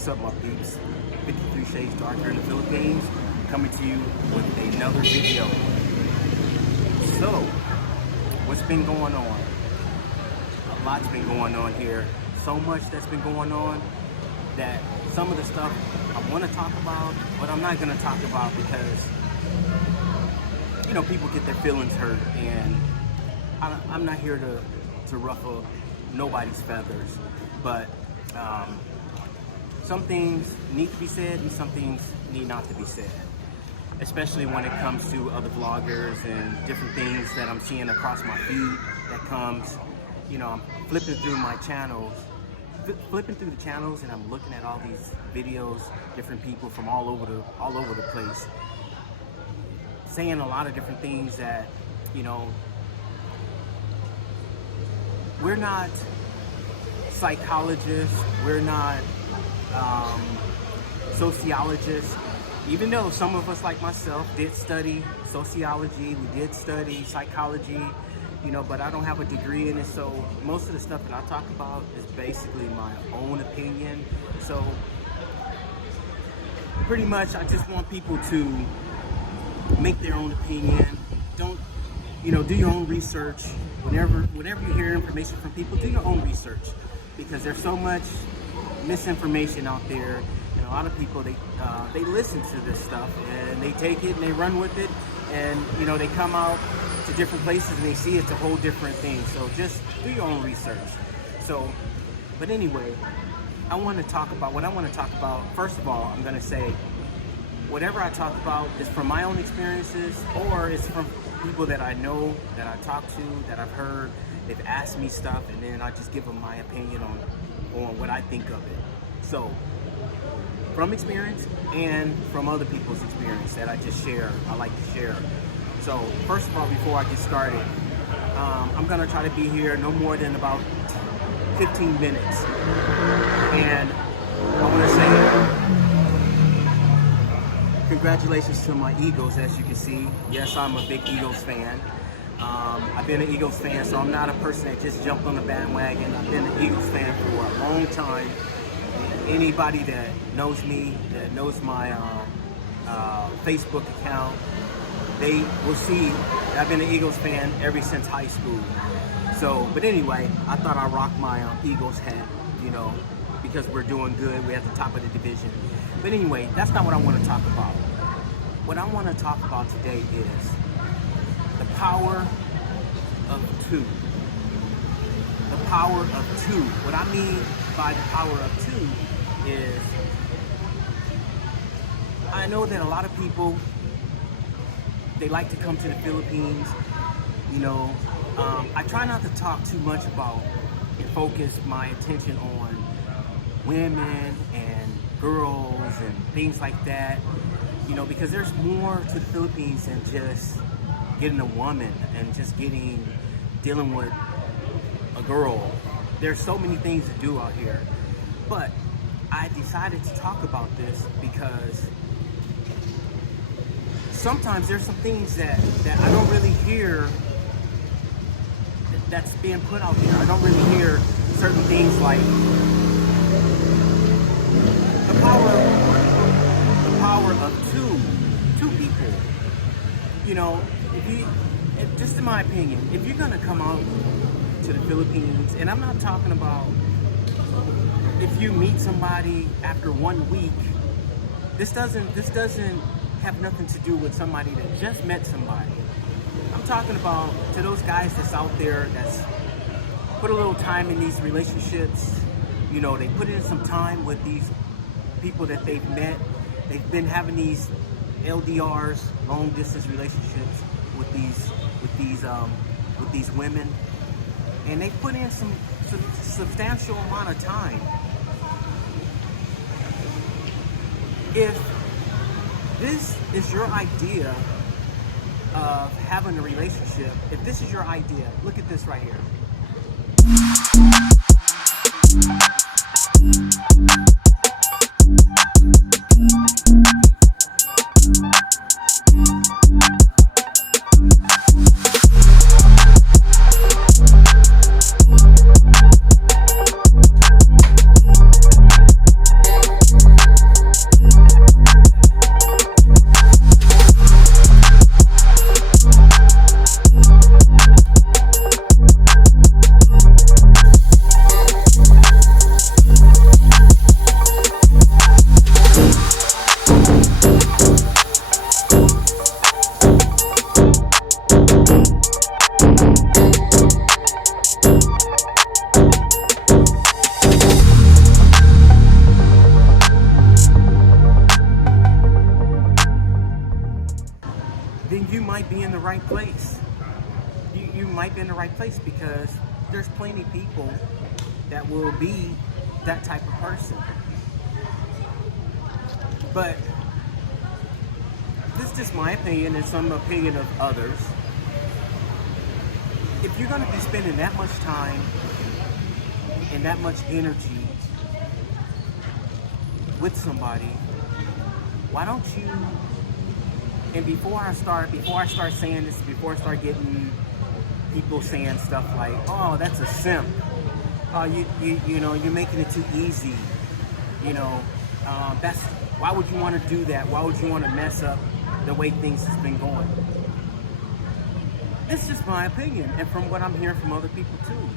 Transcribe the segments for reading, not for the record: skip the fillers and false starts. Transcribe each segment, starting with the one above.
What's up, my peeps? 53 Shades Darker in the Philippines, coming to you with another video. So, what's been going on? A lot's been going on here. So much that's been going on that some of the stuff I want to talk about, but I'm not going to talk about because, you know, people get their feelings hurt, and I'm not here to ruffle nobody's feathers, but some things need to be said and some things need not to be said, especially when it comes to other vloggers and different things that I'm seeing across my feed that comes. You know, I'm flipping through my channels, and I'm looking at all these videos, different people from all over the place, saying a lot of different things that, you know, we're not psychologists, we're not sociologists, even though some of us like myself did study sociology, we did study psychology, you know, but I don't have a degree in it, so most of the stuff that I talk about is basically my own opinion. So pretty much I just want people to make their own opinion. Don't, you know, do your own research. Whenever you hear information from people, do your own research, because there's so much misinformation out there, and a lot of people, they listen to this stuff and they take it and they run with it, and you know, they come out to different places and they see it's a whole different thing. So just do your own research. So, but anyway, I want to talk about what I want to talk about. First of all, I'm going to say whatever I talk about is from my own experiences, or it's from people that I know, that I talk to, that I've heard. They've asked me stuff, and then I just give them my opinion on what I think of it. So, from experience and from other people's experience that I just share, I like to share. So, first of all, before I get started, I'm gonna try to be here no more than about 15 minutes. And I wanna say congratulations to my Eagles, as you can see. Yes, I'm a big Eagles fan. I've been an Eagles fan, so I'm not a person that just jumped on the bandwagon. I've been an Eagles fan for a long time. Anybody that knows me, that knows my Facebook account, they will see that I've been an Eagles fan ever since high school. So, but anyway, I thought I'd rock my Eagles hat, you know, because we're doing good. We're at the top of the division. But anyway, that's not what I want to talk about. What I want to talk about today is the power of two. The power of two. What I mean by the power of two is, I know that a lot of people, they like to come to the Philippines, you know. I try not to talk too much about and focus my attention on women and girls and things like that, you know, because there's more to the Philippines than just getting a woman and just dealing with a girl. There's so many things to do out here. But I decided to talk about this because sometimes there's some things that I don't really hear that's being put out there. I don't really hear certain things like the power of two people. You know, just in my opinion, if you're gonna come out to the Philippines, and I'm not talking about if you meet somebody after 1 week, this doesn't have nothing to do with somebody that just met somebody. I'm talking about to those guys that's out there that's put a little time in these relationships. You know, they put in some time with these people that they've met. They've been having these LDRs, long distance relationships with these women, and they put in some substantial amount of time. If this is your idea of having a relationship, if this is your idea, look at this right here. right place. You might be in the right place because there's plenty of people that will be that type of person. But this is just my opinion and some opinion of others. If you're going to be spending that much time and that much energy with somebody, why don't you, and before I start saying this, before I start getting people saying stuff like, oh, that's a simp, oh, you know, you're making it too easy, you know, why would you want to do that? Why would you want to mess up the way things has been going? It's just my opinion, and from what I'm hearing from other people too.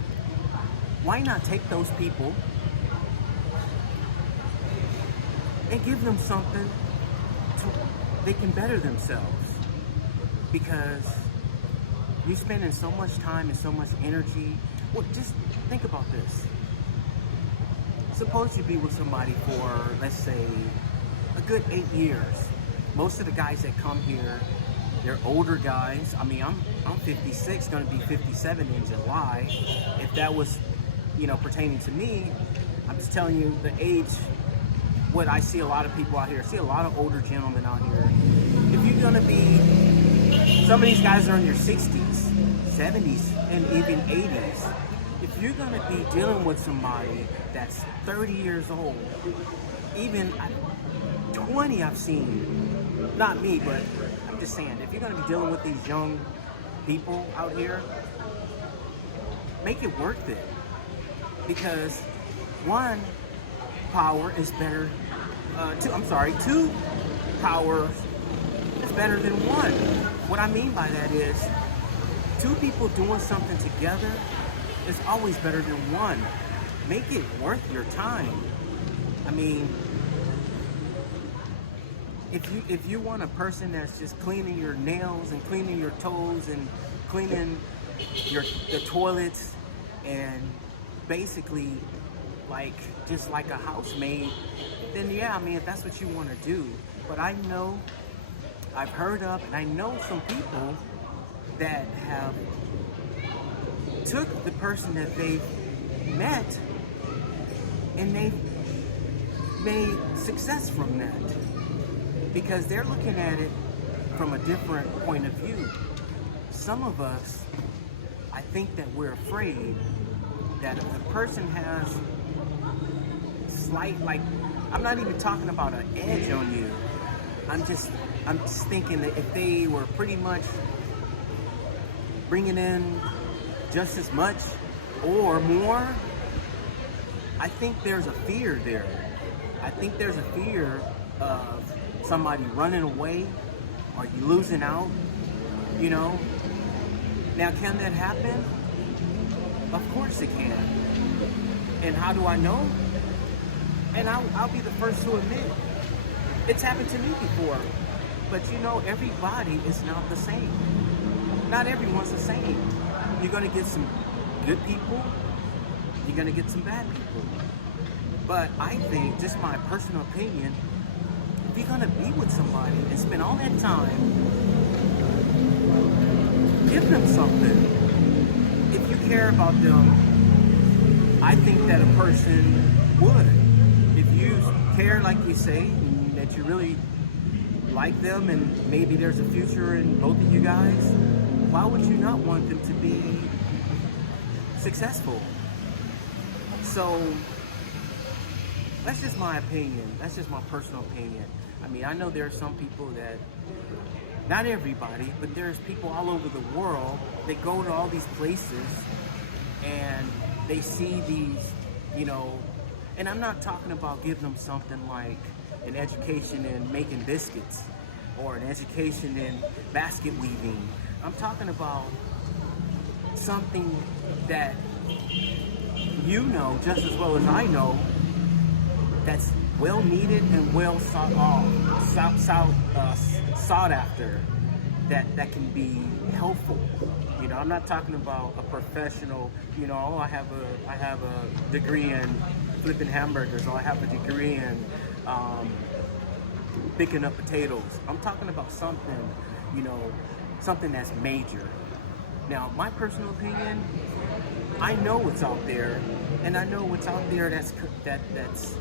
Why not take those people and give them something they can better themselves? Because you're spending so much time and so much energy. Well, just think about this. Suppose you be with somebody for, let's say, a good 8 years. Most of the guys that come here, they're older guys. I mean, I'm 56, gonna be 57 in July. If that was, you know, pertaining to me, I'm just telling you the age. What I see a lot of people out here, I see a lot of older gentlemen out here. If you're gonna be, some of these guys are in their 60s, 70s, and even 80s. If you're gonna be dealing with somebody that's 30 years old, even 20 I've seen, not me, but I'm just saying, if you're gonna be dealing with these young people out here, make it worth it. Because one power is better, two powers is better than one. What I mean by that is, two people doing something together is always better than one. Make it worth your time. I mean, if you want a person that's just cleaning your nails and cleaning your toes and cleaning the toilets and basically like just like a housemaid, then yeah, I mean, if that's what you want to do. But I know, I've heard of, and I know some people that have took the person that they've met and they've made success from that, because they're looking at it from a different point of view. Some of us, I think that we're afraid that if the person has slight, like, I'm not even talking about an edge on you. I'm just thinking that if they were pretty much bringing in just as much or more, I think there's a fear there. I think there's a fear of somebody running away or you losing out, you know. Now, can that happen? Of course it can. And how do I know? And I'll be the first to admit, it's happened to me before. But you know, everybody is not the same. Not everyone's the same. You're gonna get some good people, you're gonna get some bad people. But I think, just my personal opinion, if you're gonna be with somebody and spend all that time, give them something. If you care about them, I think that a person would. If you care, like you say, that you really like them and maybe there's a future in both of you guys, why would you not want them to be successful? So that's just my opinion. That's just my personal opinion. I mean, I know there are some people that, not everybody, but there's people all over the world that go to all these places and they see these, you know, and I'm not talking about giving them something like an education in making biscuits or an education in basket weaving. I'm talking about something that you know just as well as I know that's well needed and well sought after, that can be helpful. You know, I'm not talking about a professional, you know, oh, I have a degree in flipping hamburgers, or I have a degree in picking up potatoes. I'm talking about something, you know, something that's major. Now, my personal opinion, I know what's out there, and I know what's out there that's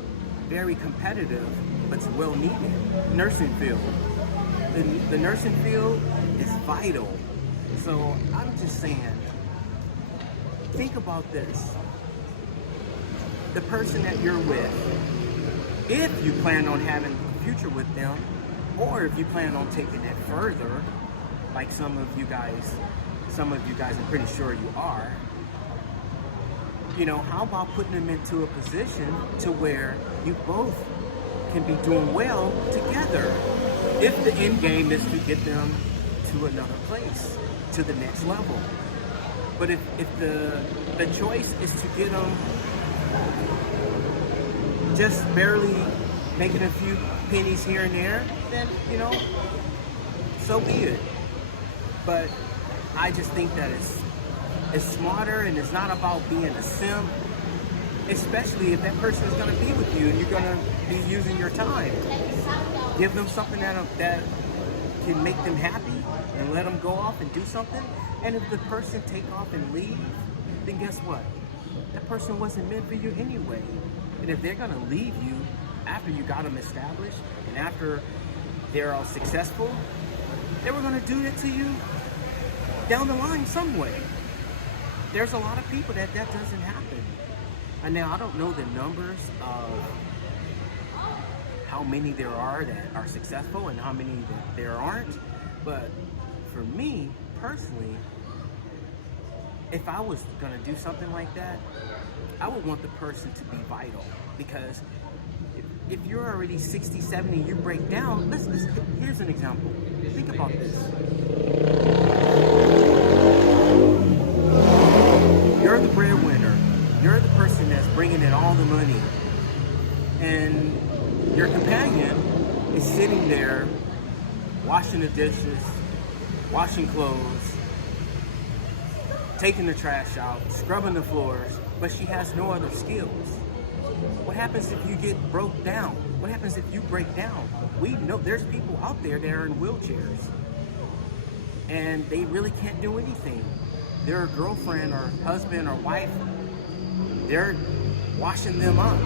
very competitive, but's well needed. Nursing field. The nursing field is vital. So I'm just saying, think about this. The person that you're with, if you plan on having a future with them, or if you plan on taking it further, like some of you guys I'm pretty sure you are, you know, how about putting them into a position to where you both can be doing well together, if the end game is to get them to another place, to the next level. But if the choice is to get them just barely making a few pennies here and there, then, you know, so be it. But I just think that it's smarter, and it's not about being a simp, especially if that person is going to be with you and you're going to be using your time. Give them something that can make them happy, and let them go off and do something. And if the person take off and leave, then guess what? That person wasn't meant for you anyway. And if they're going to leave you after you got them established and after they're all successful, they were going to do that to you down the line some way. There's a lot of people that doesn't happen. And now I don't know the numbers of how many there are that are successful and how many that there aren't. But for me, personally, if I was gonna do something like that, I would want the person to be vital. Because if you're already 60, 70, you break down, here's an example. Think about this. You're the breadwinner. You're the person that's bringing in all the money. And your companion is sitting there washing the dishes, washing clothes, taking the trash out, scrubbing the floors, but she has no other skills. What happens if you get broke down? What happens if you break down? We know there's people out there that are in wheelchairs and they really can't do anything. Their girlfriend or husband or wife, they're washing them up.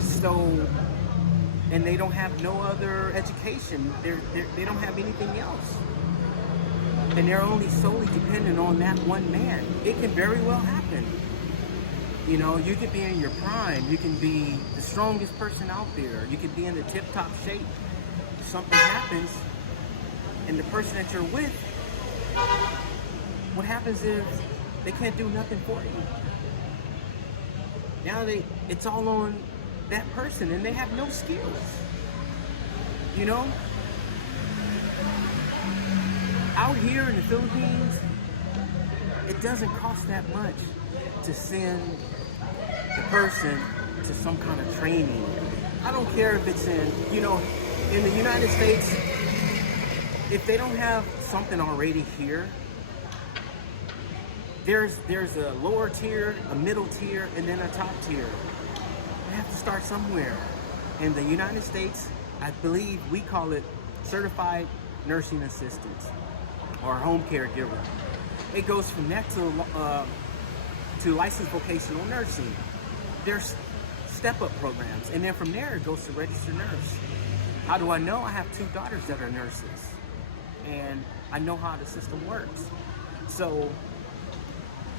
So, and they don't have no other education. They don't have anything else. And they're only solely dependent on that one man. It can very well happen. You know, you could be in your prime. You can be the strongest person out there. You could be in the tip-top shape. If something happens, and the person that you're with, what happens is they can't do nothing for you. Now it's all on that person, and they have no skills. You know? Out here in the Philippines, it doesn't cost that much to send the person to some kind of training. I don't care if it's in the United States, if they don't have something already here, there's a lower tier, a middle tier, and then a top tier. They have to start somewhere. In the United States, I believe we call it certified nursing assistants or home caregiver. It goes from that to licensed vocational nursing. There's step-up programs, and then from there it goes to registered nurse. How do I know? I have 2 daughters that are nurses, and I know how the system works. So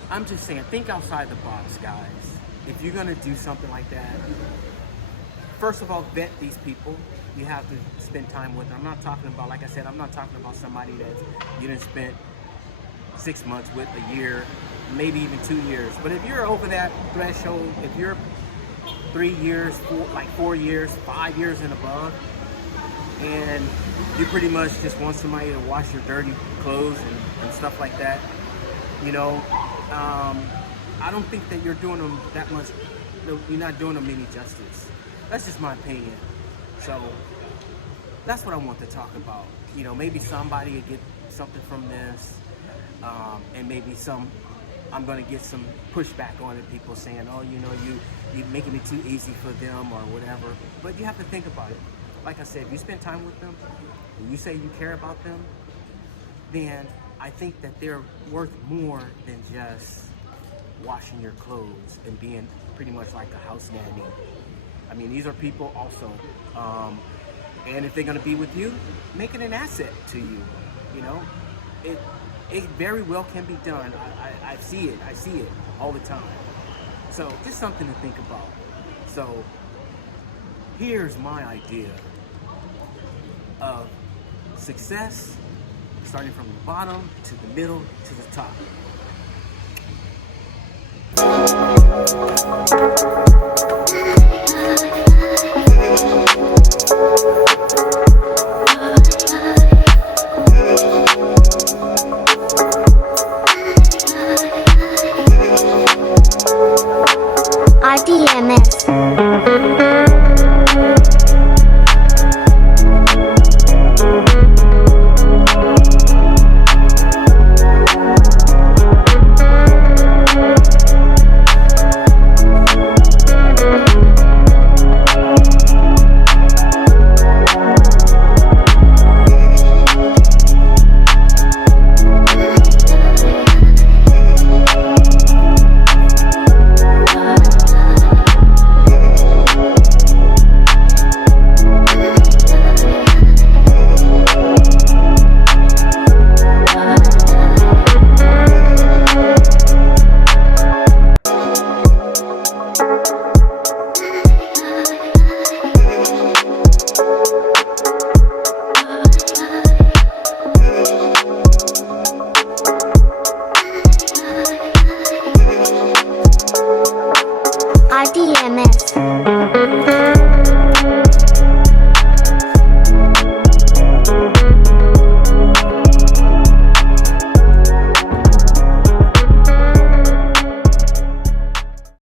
I'm just saying, think outside the box, guys. If you're gonna do something like that, first of all, vet these people. You have to spend time with them. I'm not talking about, like I said, I'm not talking about somebody that you didn't spend 6 months with, a year, maybe even 2 years. But if you're over that threshold, if you're 3 years, 4 years, 5 years and above, and you pretty much just want somebody to wash your dirty clothes and stuff like that, you know, I don't think that you're doing them that much, you're not doing them any justice. That's just my opinion. So that's what I want to talk about. You know, maybe somebody will get something from this, and maybe I'm going to get some pushback on it, people saying, oh, you know, you're making it too easy for them or whatever. But you have to think about it. Like I said, if you spend time with them and you say you care about them, then I think that they're worth more than just washing your clothes and being pretty much like a house nanny. I mean, these are people also. And if they're going to be with you, make it an asset to you. You know, it very well can be done. I see it all the time. So just something to think about. So here's my idea of success, starting from the bottom to the middle to the top.